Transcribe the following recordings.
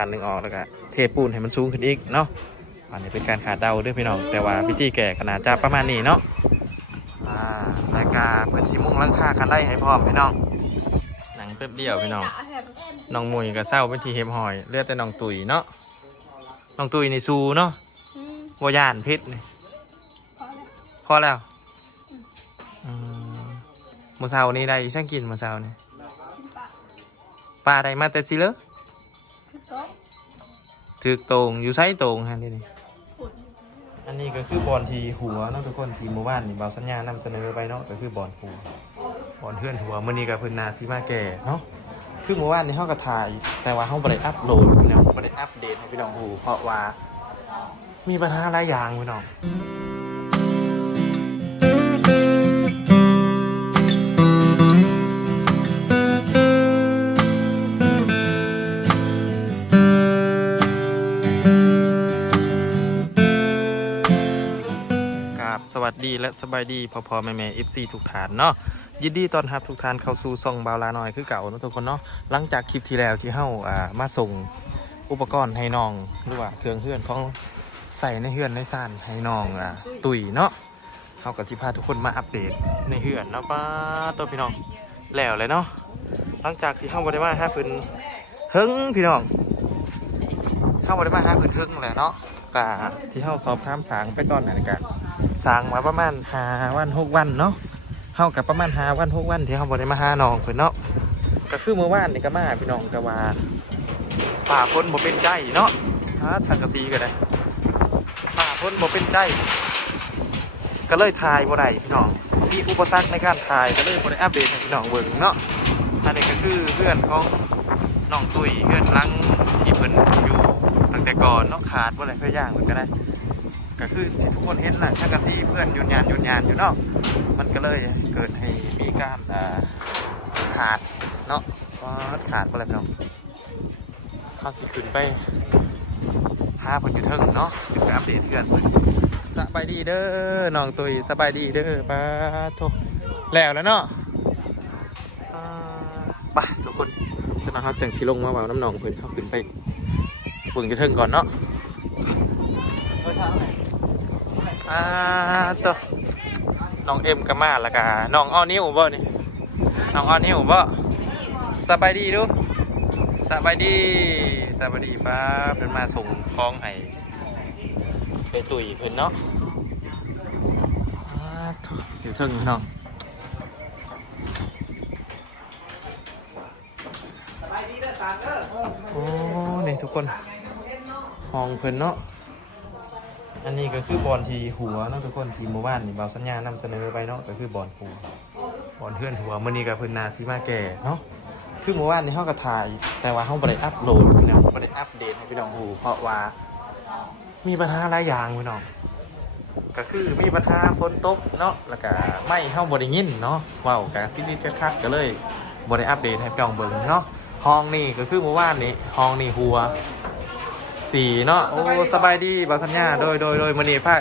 ขันหนึ่งออกแล้วก็เทปูนให้มันสูงขึ้นอีกเนาะอันนี้เป็นการขาดเดาด้วยพี่น้องแต่ว่าพิธีแก่ขนาดจะประมาณนี้เนาะรายการเปิดชิมุ่งลังค่าคันไล่ให้พร้อมพี่น้องหนังเพิ่มเดียวพี่น้องน้องมวยกับเศร้าเป็นทีเฮมหอยเลือดแต่น้องตุยเนาะน้องตุยในซูเนาะวายานพิษนี่พอแล้วมือเศร้านี่ได้ช่างกินมือเศร้านี่ปลาได้มาแต่สิเลอถือตรงอยู่ไซตรงฮะนี่อันนี้ก็คือบอลทีหัวเนาะทุกคนทีหมู่บ้านนี่เบาสัญญานำเสนอไปเนาะก็คือบอลหัวบอลเพื่อนหัวมื้อนี้กับเพื่อนนาซิมาแก่เนาะคือหมู่บ้านนี่เขาก็ถ่ายแต่ว่าเขาไม่ได้อัพโหลดพี่น้องไม่ได้อัปเดตให้พี่น้องดูเพราะว่ามีปัญหาหลายอย่างพี่น้องสวัสดีและสบายดีพอแม่ๆ FC ทุกฐานเนาะยินดีต้อนรับทุกท่านเข้าสู่ซ่องบาวลาน้อยคือเก่านะทุกคนเนาะหลังจากคลิปที่แล้วที่เฮามาส่งอุปกรณ์ให้น้องหรือว่าเครื่องเฮือนของใส่ในเฮือนในซ่านให้น้องตุ๋ยเนาะเฮาก็สิพาทุกคนมาอัปเดตในเฮือนเนาะป้าตัวพี่น้องแล้วเลยเนาะหลังจากที่เฮาบ่ได้มาหาเพิ่นเฮิงพี่น้องเฮาบ่ได้มาหาเพิ่นเฮิงแหละเนาะก็ที่เฮาสอบถามสางไปตอนนั้นก็สร้างมาประมาณ5 วัน 6 วันเนาะเท่ากับประมาณ5 วัน 6 วันที่เขาบอกได้มาหาน้องเพิ่นเนาะก็คือเมื่อวานนี่ก็มาพี่น้องก็ว่าป่าพ้นบ่เป็นใจเนาะสังกะสีก็ได้ป่าพ้นบ่เป็นใจก็เลยถ่ายบ่ได้พี่น้องมีอุปสรรคในการถ่ายก็เลยบ่ได้อัปเดตให้พี่น้องเบิ่งเนาะอันนี้ก็คือเพื่อนของน้องตุ้ยเพื่อนรังที่เพิ่นอยู่ตั้งแต่ก่อนเนาะขาดบ่ได้เพื่อย่างมันก็ได้ก็คือที่ทุกคนเห็นแหละช่างกะซีเพื่อนยุนยานอยู่เนาะมันก็เลยเกิดให้มีการขาดเนาะขาดอะไรพี่น้องเขาสิขึ้นไปหาผลอยู่เทิงเนาะขึ้นไปอัปเดตเพื่อนสบายดีเด้อน้องตุยสบายดีเด้อป้าทุกแล้วเนาะไปทุกคนจะนะครับจังชิลงมาว่าน้ำหนองเพื่อนเขาขึ้นไปฝึกอยู่เทิงก่อนเนาะตัวน้องเอ็มกับมาแล้วก็น้องอ้อนิ้วบ่นี่น้องอ้อนิ้วบ่สบายดีดูสบายดีป้าเป็นมาส่งคล้องให้ไปตุ๋ยเพิ่นเนาะอยู่เทิงน้องโอ้นี่ทุกคนห้องเพิ่นเนาะอันนี้ก็คือบอลทีหัวเนาะทุกคนทีหมู่บ้านนี่เบาสัญญานำเสนอไปเนาะก็คือบอลหัวบอลเพื่อนหัวมื้อนี้กับเพิ่นนาซิมาแก่เนาะคือหมู่บ้านนี่เฮาก็ถ่ายแต่ว่าเฮาบ่ได้อัปโหลดพี่น้องบ่ได้อัปเดตให้พี่น้องดูเพราะว่ามีปัญหาหลายอย่างพี่น้องก็คือมีปัญหาฝนตกเนาะแล้วก็ไม่เฮาบ่ได้ยินเนาะเว้ากันติดๆคักๆก็เลยบ่ได้อัปเดตให้พี่น้องเบิ่งเนาะห้องนี่ก็คือหมู่บ้านนี่ห้องนี่หัว4เนาะโอ้สบายดีบาสัญญาโดยมื้อนี้พา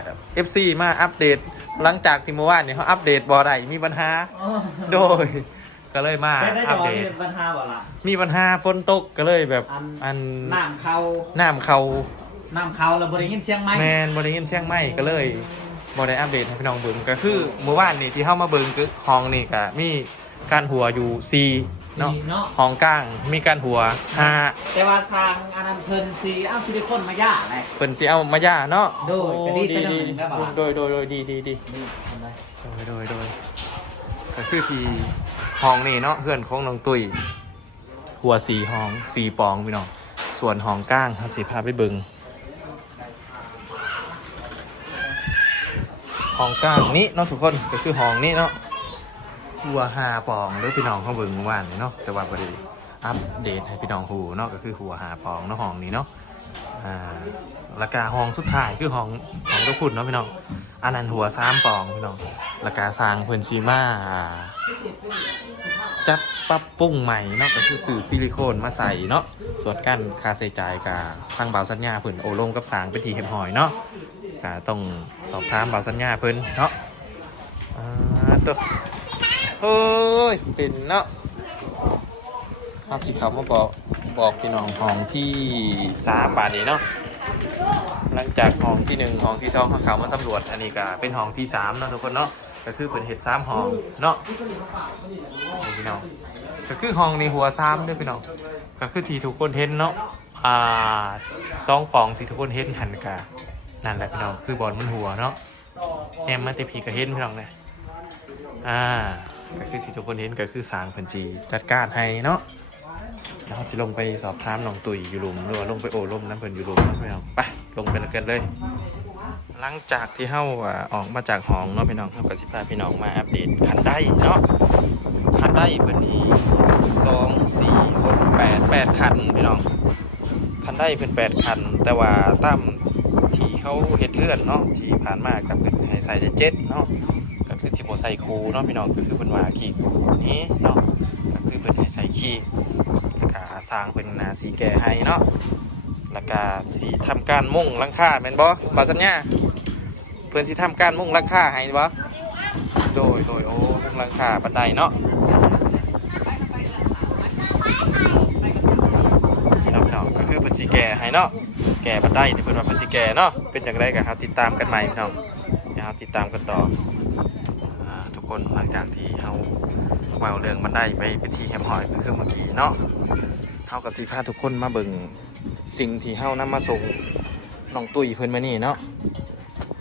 FC มาอัปเดตหลังจากที่เมื่อวานนี่เขาอัปเดตบ่ได้มีปัญหาโดยก็เลยมาอัปเดตปัญหาบ่ล่ะมีปัญหาฝนตกก็เลยแบบอันน้ำเขาแล้วบ่ได้ยินเสียงไม้แม่นบ่ได้ยินเสียงไม้ก็เลยบ่ได้อัปเดตให้พี่น้องเบิ่งก็คือเมื่อวานนี่ที่เฮามาเบิ่งคือห้องนี่ก็มีการหัวอยู่4เนาะห้องกลางมีการหัว5แต่ว่าสร้างอันนั้นเพิ่นสิเอาซิลิโคนมาย่าแหละเพิ่นสิเอามาย่าเนาะโดยก็ดีโดยดีก็คือที่ห้องนี่เนาะเพื่อนของน้องตุ้ยหัว4ห้อง4ปองพี่น้องส่วนห้องกลางเฮาสิพาไปเบิ่งห้องกลางนี้เนาะทุกคนก็คือห้องนี้เนาะหัว5ปองเด้อพี่น้องเขาเบิ่งเมื่อวานเนาะแต่ว่าบ่ได้อัปเดตให้พี่น้องฮู้เนาะก็คือหัว5ปองเนาะห้องนี้เนาะราคาห้องสุดท้ายคือห้องตะพุ่นเนาะพี่น้องอันนั้นหัว3ปองพี่น้องราคาสร้างเพิ่นสิมาจัดปรับปรุงใหม่เนาะก็คือสื่อซิลิโคนมาใส่เนาะส่วนการค่าใช้จ่ายก็ทางเบาสัญญาเพิ่นโอลงกับสร้างเป็นที่เรียบร้อยเนาะก็ต้องสอบถามเบาสัญญาเพิ่นเนาะตัวเฮ้ยเป็นเนาะเอาสีขาวมาบอก บอกพี่น้องห้องที่3บาทนี้เนาะหลังจากห้องที่1ห้องที่2เขามาสำรวจอันนี้ก็เป็นห้องที่3เนาะทุกคนเนาะก็คือเป็นเห็ด3ห้องเนาะนี่พี่น้องก็คือห้องในหัว3ด้วยพี่น้องก็คือที่ทุกคนเห็นเนาะ2ปล่องที่ทุกคนเห็นหันกะนั่นแหละพี่น้องคือบอลมันหัวเนาะแอมมาติพีก็เห็นพี่น้องเลยก็คือที่ทุกคนเห็นก็คือสร้างเพิ่นจีจัดการให้เนาะแล้วเราสิลงไปสอบถามน้องตุ๋ยอยู่หลุมหรือว่าลงไปโอ้ลมน้ำเพิ่นอยู่หลุมพี่น้องไปลงไปกันเลยหลังจากที่เฮาออกมาจากห้องเนาะพี่น้องเฮาก็สิพาพี่น้องมาอัปเดตคันได้เนาะคันได้เพิ่นมี2 4 6 8คันพี่น้องคันได้เพิ่น8คันแต่ว่าตามที่เขาเฮ็ดเลื่อนเนาะที่ผ่านมาก็เป็นให้ใส่ได้7เนาะก็คือสิบ่ใส่คูเนาะพี่น้องก็คือเพิ่นว่าขี้คูนี้เนาะก็คือเพิ่นให้ใส่ขี้ก็สร้างเป็นหน้าสีแก่ให้เนาะแล้วก็สิทำการมุ่งหลังคาแม่นบ่บ่สัญญาเพิ่นสิทำการมุ่งหลังคาให้บ่โดยโอ้มุ่งหลังคาบันไดเนาะพี่น้องก็คือเพิ่นสิแก่ให้เนาะแก่บันไดที่เพิ่นว่าเพิ่นสิแก่เนาะเป็นจังไดก็ครับติดตามกันใหม่พี่น้องเดี๋ยวเราติดตามกันต่อทุกคนหลังจากที่เขาเว่าเรื่องมันได้ไปเป็นที่แฮมฮอยก็คือเมื่อกี้เนาะเขากับสิพาทุกคนมาเบิ่งสิ่งที่เขานำมาส่งน้องตุ้ยเพิ่นมานี่เนาะ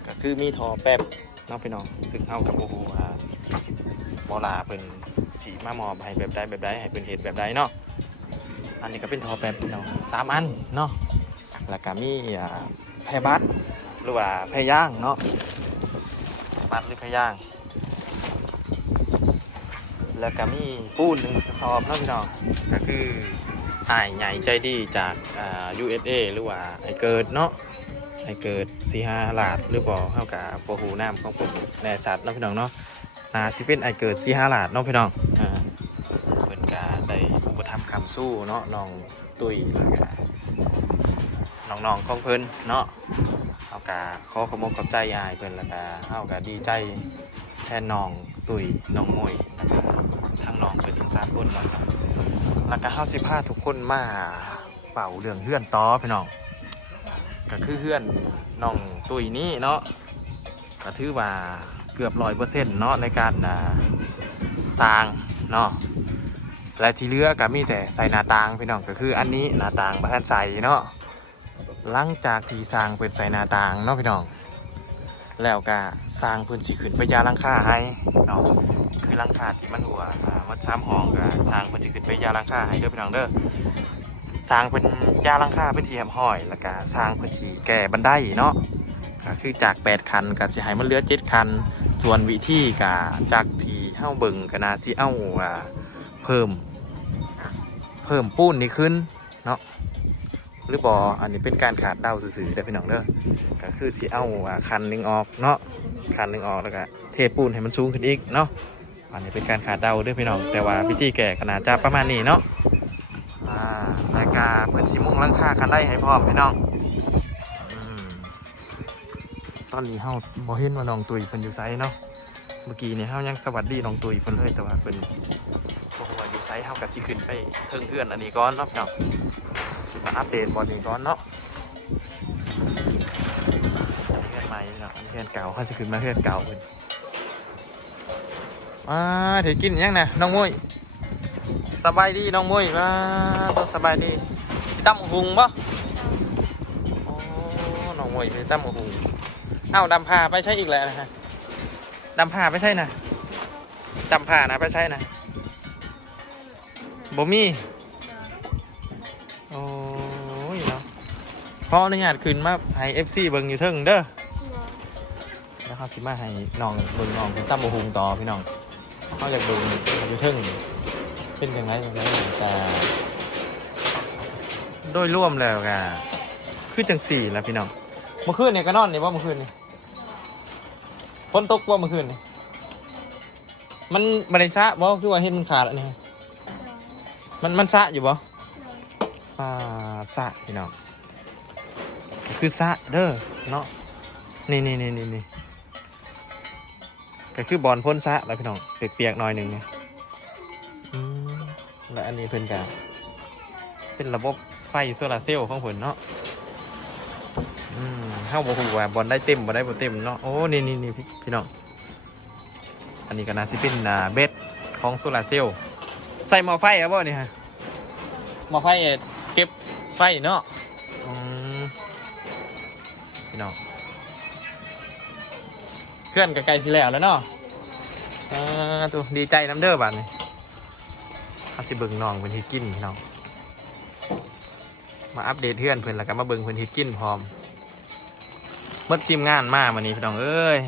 ก็คือมีทอแป๊บเนาะพี่น้องซึ่งเขากับโอ้โหบอลาเพิ่นสีมามอบให้แบบใดให้เป็นเหตุแบบใดเนาะอันนี้ก็เป็นทอแป๊บพี่น้อง3 อันเนาะแล้วก็มีแพรบัตหรือว่าแพรย่างเนาะบัตรหรือแพรย่างแล้วก็มีปูน1 กระสอบเนาะพี่น้องก็คืออ้ายใหญ่ใจดีจากUSA หรือว่าไอเกิดเนาะไอเกิด4-5หลาดหรือบ่เท่ากับโปหูน้ำของผมแน่สัตว์เนาะพี่น้องเนาะสิเป็นไอเกิด4-5หลาดเนาะพี่น้องเพิ่นก็ได้อุปถัมภ์คำสู้เนาะน้องตุ้ยแล้วก็น้องๆของเพิ่นเนาะเฮาก็ขอขอบคุณขอบใจอ้ายเพิ่นแล้วก็เฮาก็ดีใจแทนน้องตุ้ยน้องมวยทางน้องเป็นทั้ง3 คนเนาะแล้วก็เฮาสิพาทุกคนมาเป่าเรื่องเฮือนต่อพี่น้องก็คือเฮือนน้องตุ้ยนี้เนาะก็ถือว่าเกือบ100%เนาะในการสร้างเนาะและที่เหลือก็มีแต่ใส่หน้าต่างพี่น้องก็คืออันนี้หน้าต่างบ่ทันใส่เนาะหลังจากที่สร้างเป็นใส่หน้าต่างเนาะพี่น้องแล้วก็สร้างพื้นสิขึ้นไปยาหลังคาให้เนาะคือหลังคาที่มันหัวมัน3 ห้องก็สร้างพื้นสิขึ้นไปยาหลังคาให้เด้อพี่น้องเด้อสร้างเป็นยาหลังคาเป็นที่แฮมห้อยแล้วก็สร้างพื้นสิแก่บันไดเนาะก็คือจาก8 คันก็สิให้มันเหลือ7 คันส่วนวิธีก็จากที่เฮาเบิ่งก็น่าสิเอาเพิ่มปูนนี่ขึ้นเนาะหรือบออันนี้เป็นการขาดเดาสื่อๆได้พี่น้องเด้อก็คือสิเอาคันหนึ่งออกเนาะคันหนึ่งออกแล้วก็เทปูนให้มันสูงขึ้นอีกเนาะอันนี้เป็นการขาดเดาด้วยพี่น้องแต่ว่าพิธีแก่ขนาดจะประมาณนี้เนาะรายการเพิ่นสิมุ่งหลังคาคันได้ให้พร้อมพี่น้องตอนนี้เฮาบ่เห็นว่าน้องตุ้ยเพิ่นอยู่ไสเนาะเมื่อกี้เนี่ยเฮายังสวัสดีน้องตุ้ยเพิ่นเลยแต่ว่าเพิ่นบ่ฮู้ว่าอยู่ไสเฮาก็สิขึ้นไปเทิงเอื้อนอันนี้ก่อนเนาะพี่น้องมาอัปเดตบอลนี้ก่อนเนาะเพื่อนใหม่เนาะเพื่อนเก่าเขาจะขึ้นมาเพื่อนเก่าเพิ่นถือกินยังนะน้องมุ้ยสบายดีน้องมุ้ยตัวสบายดีที่ตั้มหุงปะโอ้น้องมุ้ยที่ตั้มหุงเอ้าดำผ้าไปใช้อีกแล้วนะฮะดำผ้าไปใช่นะดำผ้านะไปใช่นะบ่มีโอ้ยเนาะพออนุญาตขึ้นมาให้ FC เบิ่งอยู่เทิงเด้อแล้วเขาสิมาให้น้องเบิ่งน้องตั้มหุงต่อพี่น้องเขาอยากเบิ่งอยู่เทิงเป็นยังไงแต่โดยร่วมแล้วก็คือจังสี่แล้วพี่น้องเมื่อคืนเนี่ยก็นอนเนี่ยว่าเมื่อคืนนี่ฝนตกว่าเมื่อคืนนี่มันบริษะบ่คือว่าเห็นมันขาดแล้วนี่มันสะอยู่บ่สะพี่น้องคือสะเด้อเนาะนี่ก็คือบอลพ่นสะแล้วพี่น้องเปียกๆหน่อยหนึ่งเนี่ยแล้วอันนี้เพิ่นกะ เป็นระบบไฟโซลาร์เซลล์ของเพิ่นเนาะเฮาบ่ฮู้ว่าบอลได้เต็มบ่ได้บ่เต็มเนาะโอ้นี่พี่น้องอันนี้ก็น่าสิเป็นเบ็ดของโซลาร์เซลล์ใส่หม้อไฟครับบ่นี่ฮะหม้อไฟเก็บไฟเนาะพี่น้องเคลื่อนกับไกลสิแล้วเนาะตัวดีใจน้ำเด้อบัดนี้เอาสิเบิ่งน้องเพิ่นเฮ็ดกินพี่น้องมาอัปเดตเพื่อนเพิ่นแล้วก็มาเบิ่งเพิ่นเฮ็ดกินพร้อมเมื่อทีมงานมาวันนี้พี่น้องเอ้ย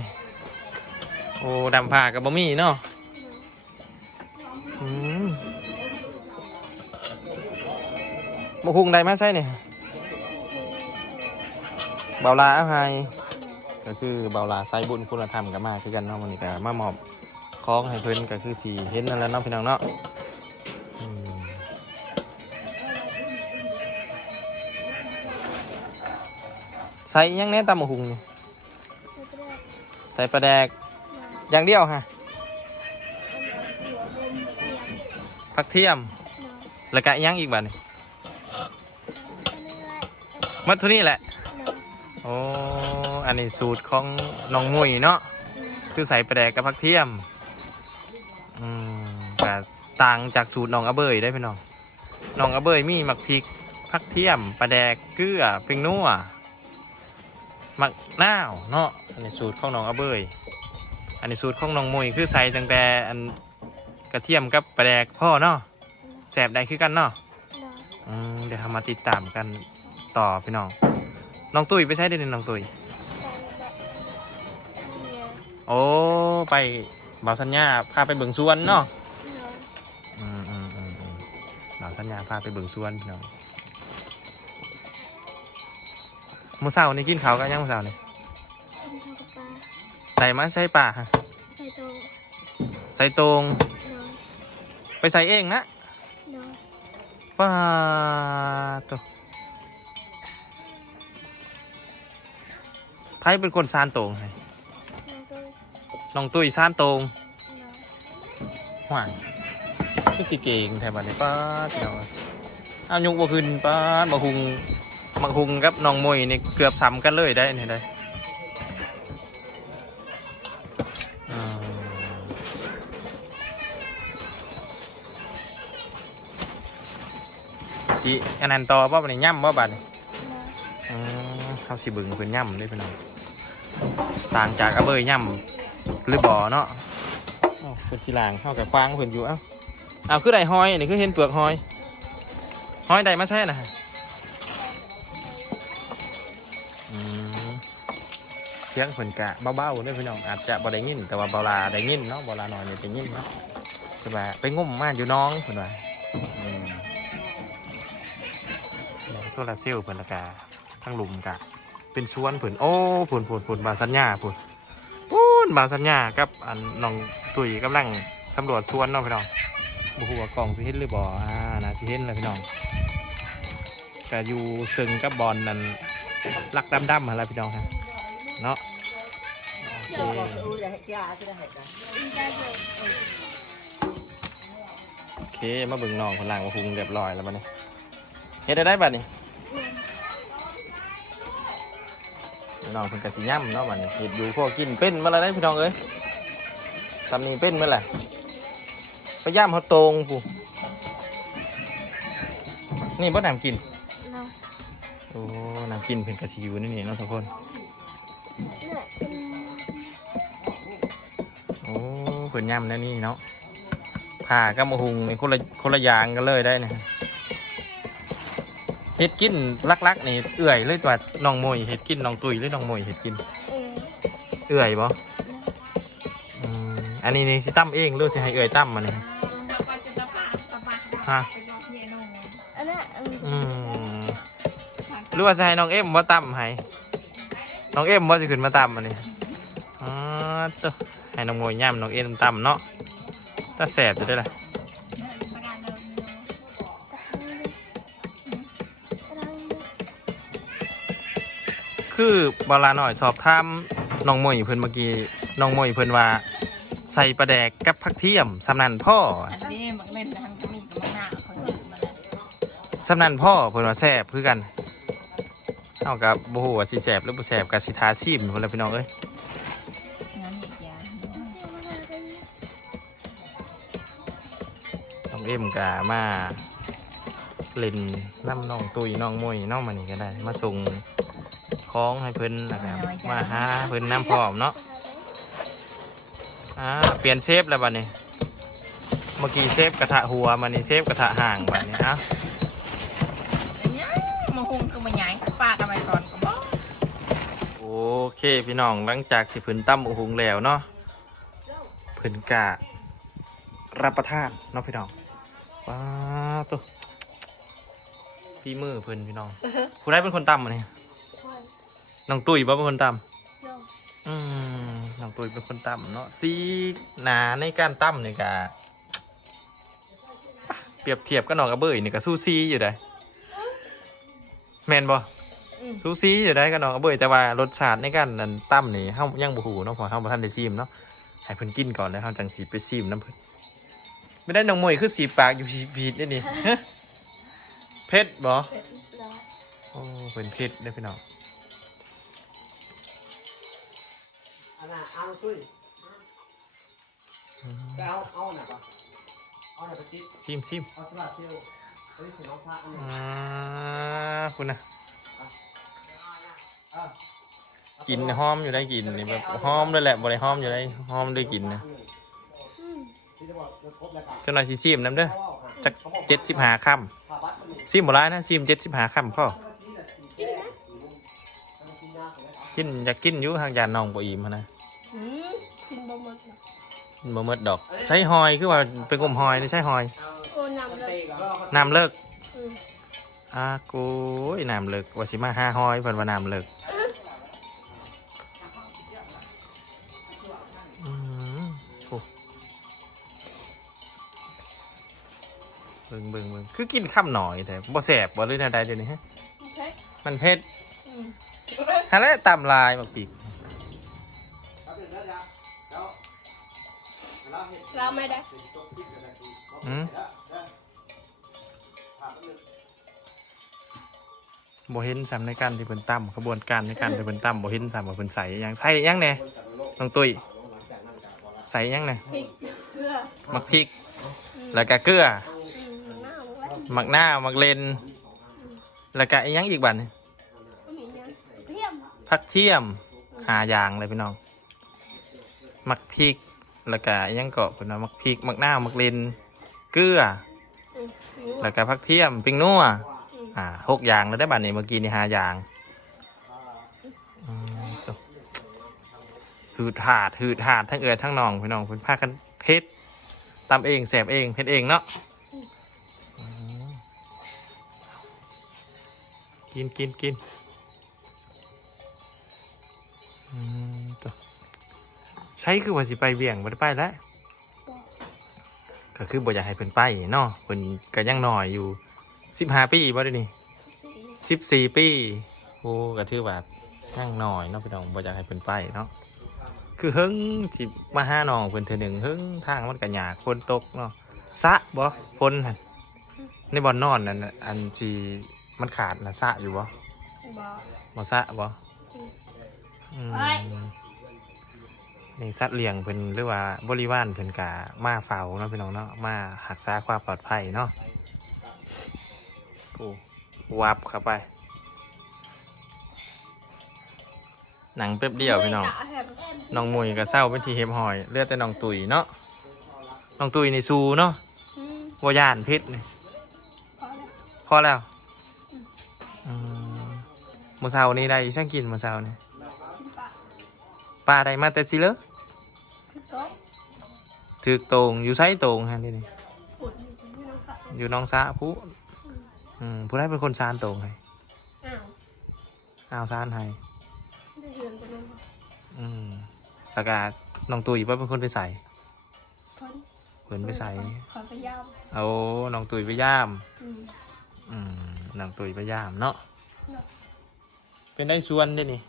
โอ้ดำผ้ากับบะหมี่เนาะบะฮุงได้มาใช่เนี่ยเบาลาเอาให้ก็คือเบาลาใส่บุญคุณธรรมกับมาคือกันเนาะวันนี้ก็มามอบของให้เพิ่นก็คือที่เห็นนั่นแหละเนาะพี่น้องเนาะใส่ยังแน่ตำมะฮุงใส่ปลาแดกอย่างเดียวฮะผักเทียมแล้วก็ยังอีกบ้านี่มัดทุนี่แหละโอ้อันนี้สูตรของน้องมุ้ยเนาะคือใส่ปลาแดกกับผักเทียมแต่ต่างจากสูตรน้องอเบยได้พี่น้องน้องอเบยมีหมักพริกผักเทียมปลาแดกเกลือเพ็งนัวหมักน้าวเนาะอันนี้สูตรของน้องอเบยอันนี้สูตรของน้องมุ้ยคือใส่ตั้งแต่อันกระเทียมกับปลาแดกพ่อเนาะแสบได้คือกันเนาะเดี๋ยวทำมาติดตามกันต่อพี่น้องน้องตุ้ยไปใช้ได้เลยน้องตุ้ยโอ้ไปบ่าวสัญญาพาไปเบิ่งสวนเนาะบ่าวสัญญาพาไปเบิ่งสวนพี่น้องมื้อเช้านี่กินข้าวกันยังมื้อเช้านี่ใส่มาใส่ป่าฮะใส่ตรงไปใส่เองนะว้าตัวไพ่เป็นคนซานตรงไงน้องตุ้ยซานตรงหวานคือสิเก่งแถวบ้านนี้ป้าเดี๋ยวเอายุกบ่ขึ้นป้าบะฮุงกับน้องมวยนี่เกือบซ้ำกันเลยได้เนี่ยได้สิอันนั้นต่อว่าบันนี้ย่ำว่าบัดนี้เขาสิบึงเพิ่นย่ำด้วยพี่น้องต่างจากอเบยย่ำหรือบ่อเนาะเพิ่นสิลางเข้ากับควางเพิ่นอยู่เอาคือได้หอยนี่คือเห็นเปลือกหอยได้มาใช่นะเสียงเพิ่นกะเบาๆด้วยพี่น้องอาจจะบ่ได้ยินแต่ว่าเบาลาได้ยินเนาะเบาลาหน่อยนี่ได้ยินเนาะเพิ่นว่าไปงุ่มมาอยู่น้องเพิ่นว่าโซลาเซลล์เพิ่นละกาทั้งหลุมกะเป็นสวนเพิ่นโอ้ผุนบาสัญญาผุนบาสัญญากับอันน้องตุ๋ยกำลังสำรวจสวนเนาะพี่น้องบุหัวกล่องสิเห็นหรือบ่น่าสิเห็นเลยพี่น้องก็อยู่ซึ่งกับบอลนั่นลักดำๆอะไรพี่น้องฮะเนาะโอเคมาเบิ่งน้องคนล่างมาพุงเรียบร้อยแล้วบัดนี้เฮ็ดได้บัดนี้น้องเพิ่นกะสิย่ำเนาะบัดนี้เฮ็ดอยู่พวกกินเป็นมาแล้วได้พี่น้องเอ้ยซ้ำนี่เป็นมาแล้วไปย่ำเฮาตรงผู้นี่บ่น้ำกินโอ้น้ำกินเพิ่นกะสิอยู่นี่เนาะทุกคนโอ้เพิ่นย่ำแล้วนี่เนาะผ่ากับมะฮุงนี่คนละอย่างกันเลยได้นะเห็ดกินลักๆนี่เอื่อยเลยตัวน้องมวยเห็ดกินน้องตุยหรือน้องมวยเห็ดกินเอื่อยบ่อันนี้นี่สิตั้มเองหรือสิให้เอื่อยตั้มมาเนี่ยฮะหรือว่าจะให้น้องเอ็มมาตั้มให้น้องเอ็มว่าจะขึ้นมาตั้มมาเนี่ยตัวให้น้องมวยย่ำน้องเอ็มตั้มเนาะถ้าแสบจะได้ละคือบาลาหน่อยสอบถามน้องมวยเพิ่นเมื่อกี้น้องมวยเพิ่นว่าใส่ปลาแดกกับผักเทียมสำนันพ่อ อันนี้มันเล่นนะมันมีกับมันหน้าเขาซื้อมาแล้ว ส ำนันพ่อเพิ่นว่าแซ่บคือกันเอากับบ่ฮู้ว่าสิแซ่บหรือบ่แซ่บกับสิทาชิมพุ่นล่ะพี่น้องเอ้ย งานเหตุยา น้องเอ็มก็มาเล่นน้ำน้องตุ้ยน้องมวยน้องมันนี่ก็ได้มาส่งของให้เพิ่นนะครับมาหาเพิ่นน้ำพร้อมเนาะเปลี่ยนเซฟแล้วบัดนี้เมื่อกี้เซฟกระทะหัวมันนี่เซฟกระทะห่างบัดนี้อย่างเงี้ยมาหุงก็มาใหญ่ปลากันไปก่อนก็บอก โอเคพี่น้องหลังจากที่เพิ่นตั้มอุหุงแล้วเนาะเพิ่นกะรับประทานเนาะพี่น้องว้าตัวพี่มือเพิ่นพี่น้องผู้ใดเป็นคนตั้มมันนี่น้องตุ้ยบ่เป็นคนตั้มน้องตุ้ยเป็นคนตั้มเนาะซีหนาในการตั้มนี่กะเปรียบเทียบกับน้องกระเบยนี่ก็สู้ซีอยู่ได้แมนบ่ซูซีอยู่ได้กับน้องเบยแต่ว่ารสชาติในการนั่นตั้มนี่เฮายังบ่ฮู้เนาะเพอเฮาบ่ทันได้ชิมเนาะให้เพิ่นกินก่อนแล้วเฮาจังสิไปชิมนำเพิ่นไม่ได้น้องมวยคือสีปากอยู่ผิดๆนี่เผ็ดบ่โอ้เพิ่นเผ็ดเด้อพี่น้อง อันน่ะเอาตุ้ยก็เอาหน่ะปะเอาหน่ะไปจิ๊บ ชิม เอาสลัดเที่ยวเฮ้ยถึงน้องพระอันนี้ คุณน่ะ อ่ะ กินหอมอยู่ได้กินนี่แบบหอมเลยแหละบ่ได้หอมอยู่ได้หอมได้กินนะเจ้าหน่อยสิชิมนำเด้อจัก75ค่ำชิมบ่หลายนะชิม75ค่ำพอกินอยากกินอยู่ทางยานน้องบ่อิ่มหั่นนะ กินบ่หมด กินบ่หมดดอกใช้หอยคือว่าเป็นกลมหอยนี่ใช้หอย โอ้น้ำเลย น้ำเลิกกูน้ำเลิกว่าสิมาหาหอยเพิ่นว่าน้ำเลิกเบิ่งคือกินข้ามหน่อยแต่บ่แสบบ่เลยนะใดเดี๋ยวนี้ฮะมันเผ็ดฮะแล้วตำลายมาปีก เราไม่ได้ บ่เห็นซ้ำในการที่เพิ่นตำกระบวนการในการที่เพิ่นตำบ่เห็นซ้ำว่าเพิ่นใส่หยังใส่หยังแหน่น้องตุ้ยใส่หยังแหน่ พริกเกลือ มักพริกแล้วก็เกลือมักหน้ามักเลนแล้วก็อีกยังอีกบัดนี่ผักเทียม5อย่างเลยพี่น้องมักพริกแล้วก็อีกยังเกาะเพิ่นว่ามักพริกมักหน้ามักเลนเกลือแล้วก็ผักเทียมปิ้งนัว6อย่างแล้วได้บัดนี้เมื่อกี้นี่5อย่างหืดหาดทั้งเอือทั้งนองพี่น้องเพิ่นพากันเผ็ดตำเองแสบเองเผ็ดเองเนาะกินใช้คือว่าสิไปเบี่ยงบ่ได้ไปแล้วก็คือบ่อยากให้เพิ่นไปเนาะเพิ่นก็ยังน้อยอยู่15 ปีบ่ได้นี่14 ปีโอ้ก็ถือว่ายังน้อยเนาะพี่น้องบ่อยากให้เพิ่นไปเนาะคือเฮิงสิมาหาน้องเพิ่นเทื่อหนึงเฮิงทางมันก็ยากฝนตกเนาะสะบ่ฝนหั่นในบ่อนนอนนั่นน่ะอันที่มันขาดน่ะสะอยู่บ่บ่สะบ่นี่สัตว์เลี้ยงเพิ่นหรือว่าบริวารเพิ่นกะมาเฝ้าเนาะพี่น้องเนาะมารักษาความปลอดภัยเนาะโอ้วับเข้าไปหนังแป๊บเดียวพี่น้องน้องมวยก็เศร้าเป็นทีเห็บหอยเลือดแต่น้องตุ๋ยเนาะน้องตุ๋ยในซูเนาะวย่านพิษนี่พอแล้วมื้อเช้านี้ได้ช่างกินมื้อเช้านี่ปลาได้มาแต่สิเลอถือโตงอยู่ไซโตงฮะนี่อยู่น้องสะผู้ผู้ได้เป็นคนซานโตงให้อ้าวซานให้แล้วก็น้องตุ๋ยว่าเป็นคนไปใส่เพิ่นไปใส่เอาน้องตุ๋ยไปย่ามน้องตุ๋ยไปย่ามเนาะเป็นได้ส่วนได้นี่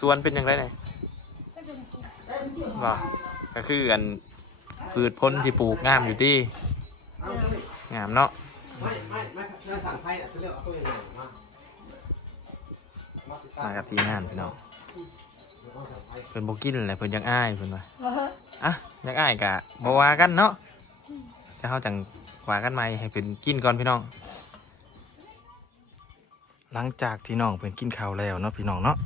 ส่วนเป็นอย่างไรไหนบ่ก็คืออันพืชพ้นที่ปลูกงามอยู่ที่ งามเนาะ ไม่สั่งไพ่จะเลือกเอาตัวอย่างมา มากับทีมงานพี่น้องเพิ่นบ่กินแหละเพิ่นยังอ้ายเพิ่นว่าอ่ะยังอ้ายกะบ่ว่ากันเนาะแต่เฮาจังว่ากันใหม่ให้เพิ่นกินก่อนพี่น้องหลังจากที่น้องเพิ่นกินข้าวแล้วเนาะพี่น้องเนาะ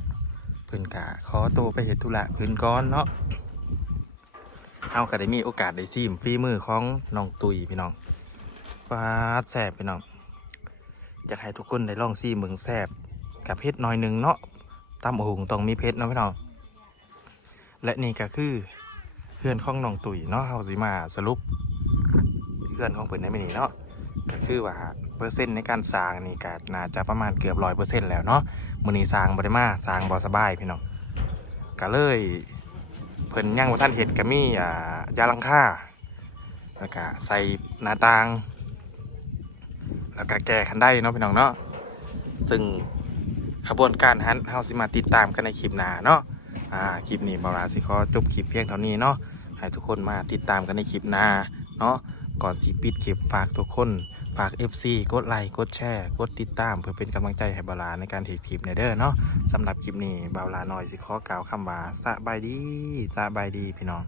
เพิ่นกะขอตัวไปเฮ็ดธุระเพิ่นก่อนเนาะเฮาก็ได้มีโอกาสได้ซิมฝีมือของน้องตุ้ยพี่น้องปาดแซ่บพี่น้องอยากให้ทุกคนได้ลองซิมเบิ่งแซ่บกับเผ็ดหน่อยหนึงเนาะตำหุงต้องมีเผ็ดเนาะพี่น้องและนี่ก็คือเพื่อนของน้องตุ้ยเนาะเฮาสิมาสรุปเพื่อนของเพิ่นในมื้อนี้เนาะก็คือว่าเปอร์เซ็นต์ในการสร้างนี่ก็น่าจะประมาณเกือบ 100% แล้วเนาะมื้อนี้สร้างบ่ได้มาสร้างบ่สบายพี่น้องก็เลยเพิ่นยังบ่ทันเฮ็ดก็มียาลังคาแล้วก็ใส่หน้าต่างแล้วก็แก้คันไดเนาะพี่น้องเนาะซึ่งขบวนการหันเฮาสิมาติดตามกันในคลิปหน้าเนาะคลิปนี้บ่าวลาสิขอจบคลิปเพียงเท่านี้เนาะให้ทุกคนมาติดตามกันในคลิปหน้าเนาะก่อนสิปิดคลิปฝากทุกคนฝาก FC กดไลค์กดแชร์กดติดตามเพื่อเป็นกำลังใจให้บ่าวลาในการเฮ็ดคลิปเด้อเนาะสำหรับคลิปนี้บ่าวลาน้อยสิขอกล่าวคำว่าสบายดีพี่น้อง